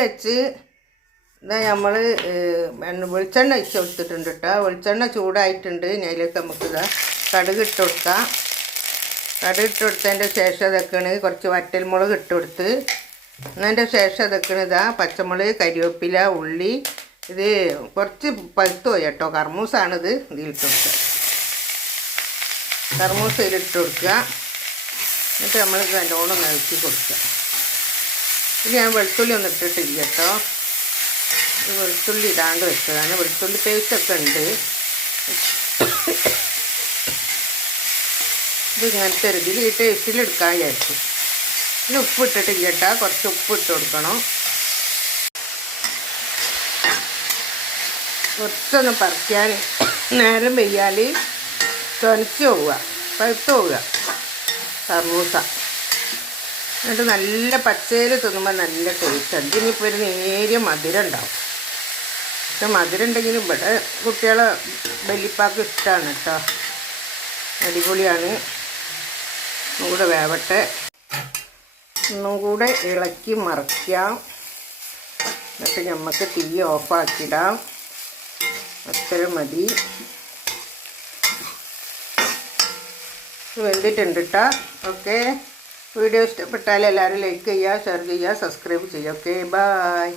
വെച്ച് ഇതാ നമ്മൾ വെളിച്ചെണ്ണ ഒഴിച്ച് കൊടുത്തിട്ടുണ്ട് കേട്ടോ. വെളിച്ചെണ്ണ ചൂടായിട്ടുണ്ട്. അതിലേക്ക് നമുക്ക് ഇതാ കടുക് ഇട്ട് കൊടുക്കാം. കടുക് ഇട്ട് കൊടുത്തതിൻ്റെ ശേഷം ഇതൊക്കെയാണ് കുറച്ച് വറ്റൽമുളക് ഇട്ട് കൊടുത്ത് എന്നതിൻ്റെ ശേഷം ഇതൊക്കെയാണ് ഇതാ പച്ചമുളക്, കരിവേപ്പില, ഉള്ളി. ഇത് കുറച്ച് പഴുത്ത് പോയി കേട്ടോ. കർമൂസാണിത്. ഇതിലിട്ട് കൊടുക്കുക. കർമൂസ ഇതിലിട്ട് കൊടുക്കുക. എന്നിട്ട് നമ്മൾ നല്ലോണം ഇളക്കി കൊടുക്കുക. ഇത് ഞാൻ വെളുത്തുള്ളി ഒന്നും ഇട്ടിട്ടില്ല കേട്ടോ. ഇത് വെളുത്തുള്ളി ഇടാണ്ട് വെച്ചതാണ്. വെളുത്തുള്ളി പേസ്റ്റൊക്കെ ഉണ്ട്. ഇത് ഇങ്ങനത്തെ ഒരു ഇതിൽ ഈ ടേസ്റ്റിലെടുക്കാൻ വിചാരിച്ചു. പിന്നെ ഉപ്പ് ഇട്ടിട്ടില്ല കേട്ടോ. കുറച്ച് ഉപ്പ് ഇട്ട് കൊടുക്കണം. കുറച്ചൊന്ന് പറിക്കാൻ നേരം വെയ്യാൽ തൊലച്ച് പോവുക, പഴുത്ത് പോവുക കർമൂസ. എന്നിട്ട് നല്ല പച്ചയിൽ തിന്നുമ്പോൾ നല്ല ടേസ്റ്റാണ്. ഇതിനിപ്പോൾ ഒരു നേരിയ മധുരം ഉണ്ടാവും. പക്ഷെ മധുരം ഉണ്ടെങ്കിലും ഇവിടെ കുട്ടികളെ വല്യപ്പാക്ക് ഇഷ്ടമാണ് കേട്ടോ. അടിപൊളിയാണ്. ഒന്നും കൂടെ വേവട്ടെ. ഒന്നും കൂടെ ഇളക്കി മറിക്കാം. എന്നിട്ട് നമുക്ക് തീ ഓഫാക്കിടാം. അത്ര മതി. വെന്തിട്ടുണ്ട് കേട്ടോ. ഓക്കെ. വീഡിയോ ഇഷ്ടപ്പെട്ടാൽ എല്ലാവരും ലൈക്ക് ചെയ്യുക, ഷെയർ ചെയ്യുക, സബ്സ്ക്രൈബ് ചെയ്യുക. Okay, by.